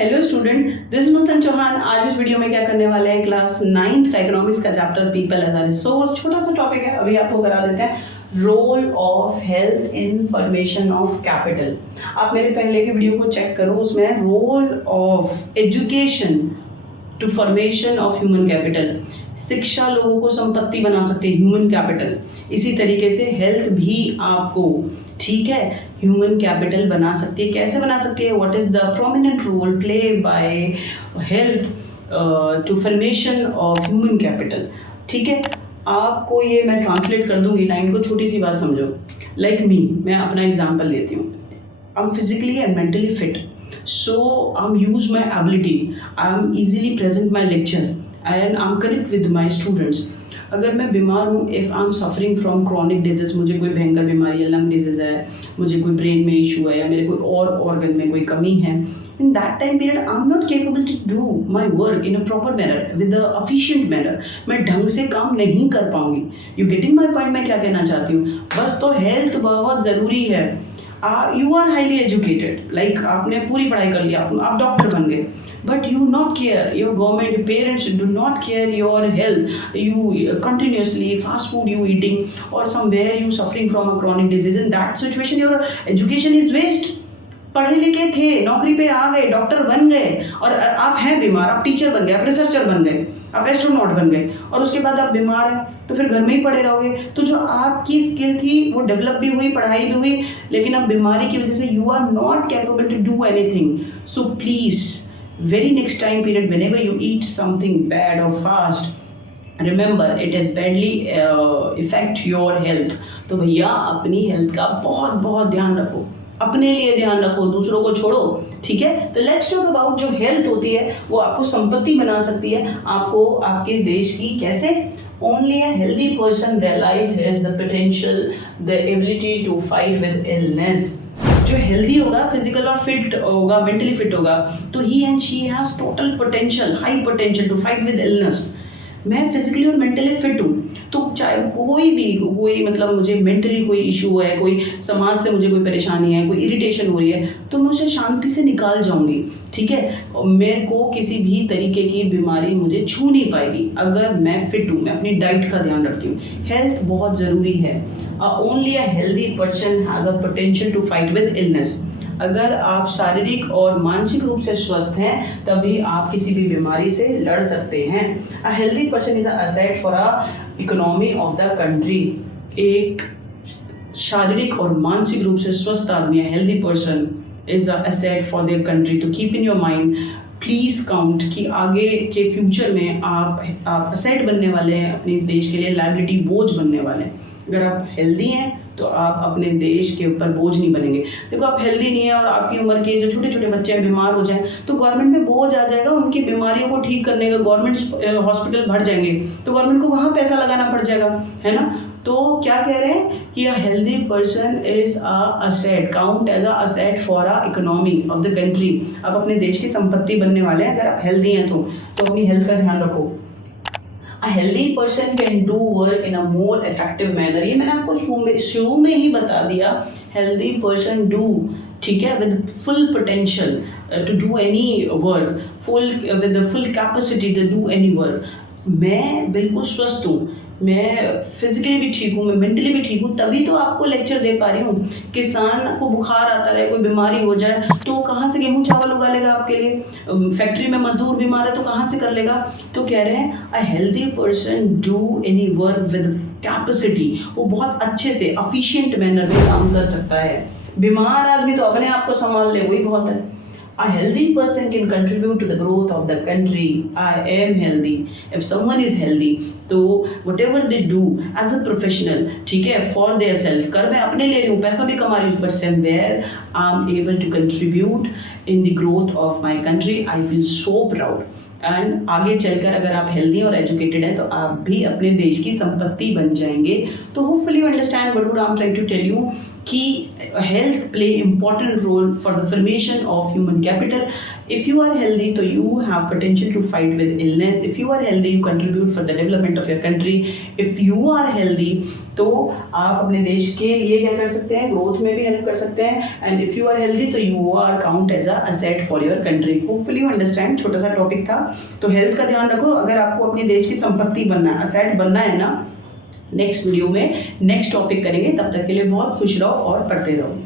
Hello student, this is नूतन चौहान। आज इस video में क्या करने वाले हैं, क्लास 9th का इकोनॉमिक्स का chapter people as a resource, छोटा सा टॉपिक है, अभी आपको करा देते हैं। Role of health in formation of capital. आप मेरे पहले के वीडियो को चेक करो, उसमें role of education to formation of human capital. शिक्षा लोगों को संपत्ति बना सकती है, ह्यूमन कैपिटल। इसी तरीके से हेल्थ भी आपको, ठीक है, ह्यूमन कैपिटल बना सकती है। कैसे बना सकती है? What is the prominent role play by health to formation of human capital. ठीक है, आपको ये मैं ट्रांसलेट कर दूंगी लाइन को, छोटी सी बात समझो। लाइक मी, मैं अपना एग्जांपल लेती हूँ। I am physically and mentally fit, so I'm use my ability, I'm easily present my lecture and I'm connect with my students. अगर मैं बीमार हूँ, if I am suffering from chronic disease, मुझे कोई भयंकर बीमारी है, लंग डिजीज है, मुझे कोई ब्रेन में इशू है, या मेरे कोई और ऑर्गन में कोई कमी है, in that time period I am not capable to do my work in a proper manner with a efficient manner. मैं ढंग से काम नहीं कर पाऊंगी। You getting my point? मैं क्या कहना चाहती हूँ, बस तो हेल्थ बहुत ज़रूरी है। You are highly educated, like आपने पूरी पढ़ाई कर लिया, आप डॉक्टर बन गए, but you not care your government, parents do not care your health, you continuously fast food you eating और somewhere you suffering from a chronic disease. In that situation your education is waste. पढ़े लिखे थे, नौकरी पे आ गए, doctor बन गए, और आप हैं बीमार, आप टीचर बन गए, आप रिसर्चर बन गए, आप एस्ट्रोनॉट बन गए, और उसके बाद आप बीमार हैं, तो फिर घर में ही पड़े रहोगे। तो जो आपकी स्किल थी वो डेवलप भी हुई, पढ़ाई भी हुई, लेकिन अब बीमारी की वजह से you are not capable to do anything. So please, very next time period whenever you eat something bad or fast, remember it is badly affect your health। तो भैया अपनी हेल्थ का बहुत बहुत ध्यान रखो, अपने लिए ध्यान रखो, दूसरों को छोड़ो। ठीक है, तो लेट्स टॉक अबाउट जो हेल्थ होती है वो आपको संपत्ति बना सकती है, आपको आपके देश की। कैसे? Only a healthy person realizes the potential, the ability to fight with illness। जो हेल्दी होगा, फिजिकल और फिट होगा, मेंटली फिट होगा, तो ही and she has total potential, high potential to fight with illness. मैं फिजिकली और मेंटली फिट हूँ, तो चाहे कोई मतलब मुझे मेंटली कोई इशू है, कोई समाज से मुझे कोई परेशानी है, कोई इरिटेशन हो रही है, तो मैं उसे शांति से निकाल जाऊंगी। ठीक है, मेरे को किसी भी तरीके की बीमारी मुझे छू नहीं पाएगी अगर मैं फिट हूँ, मैं अपनी डाइट का ध्यान रखती हूँ। हेल्थ बहुत ज़रूरी है। Only a healthy person has a potential to fight with illness. अगर आप शारीरिक और मानसिक रूप से स्वस्थ हैं, तभी आप किसी भी बीमारी से लड़ सकते हैं। A healthy person is a asset for a economy of the country. एक शारीरिक और मानसिक रूप से स्वस्थ आदमी है, healthy person is a asset for their country. तो keep in your mind, please count कि आगे के फ्यूचर में आप एसेट बनने वाले हैं अपने देश के लिए, लायबिलिटी, बोझ बनने वाले हैं। अगर आप हेल्दी हैं तो आप अपने देश के ऊपर बोझ नहीं बनेंगे। देखो, आप हेल्दी नहीं है और आपकी उम्र के जो छोटे छोटे बच्चे हैं बीमार हो जाएं, तो गवर्नमेंट में बोझ आ जाएगा उनकी बीमारियों को ठीक करने का। गवर्नमेंट हॉस्पिटल भर जाएंगे तो गवर्नमेंट को वहाँ पैसा लगाना पड़ जाएगा, है ना। तो क्या कह रहे हैं कि a healthy person is a asset, count as a asset for a economy of the country. आप अपने देश की संपत्ति बनने वाले हैं अगर आप हेल्दी हैं तो अपनी हेल्थ का ध्यान रखो। A healthy person can do work in a more effective manner। ये मैंने आपको शुरू में ही बता दिया। Healthy person do, ठीक है, with full potential to do any work, with the full capacity to do any work। मैं बिल्कुल स्वस्थ हूँ, मैं फिजिकली भी ठीक हूँ, मैं मेंटली भी ठीक हूँ, तभी तो आपको लेक्चर दे पा रही हूँ। किसान को बुखार आता रहे, कोई बीमारी हो जाए, तो कहाँ से गेहूँ चावल उगा लेगा आपके लिए? फैक्ट्री में मजदूर बीमार है तो कहाँ से कर लेगा? तो कह रहे हैं a healthy person do any work with capacity. वो बहुत अच्छे से एफिशिएंट मैनर में काम कर सकता है। बीमार आदमी तो अपने आप को संभाल ले, वही बहुत है। A healthy person can contribute to the growth of the country। I am healthy। If someone is healthy, तो whatever they do as a professional, ठीक है, for their self, कर मैं अपने ले रही हूँ, पैसा भी कमा रही हूँ, but somewhere I'm able to contribute in the growth of my country। I feel so proud। And आगे चलकर अगर आप हेल्दी और एजुकेटेड हैं तो आप भी अपने देश की संपत्ति बन जाएंगे। तो hopefully you understand what I am trying to tell you कि health play important role for the formation of human capital. If you are healthy, तो you have potential to fight with illness. If you are healthy, you contribute for the development of your country. If you are healthy, तो आप अपने देश के लिए क्या कर सकते हैं, ग्रोथ में भी हेल्प कर सकते हैं. And if you are healthy तो you are count as a asset for your country. Hopefully you understand. छोटा सा टॉपिक था, तो हेल्थ का ध्यान रखो. अगर आपको अपने देश की संपत्ति बनना है, असेट बनना है ना, नेक्स्ट वीडियो में नेक्स्ट टॉपिक करेंगे. तब तक के लिए बहुत खुश रहो और पढ़ते रहो.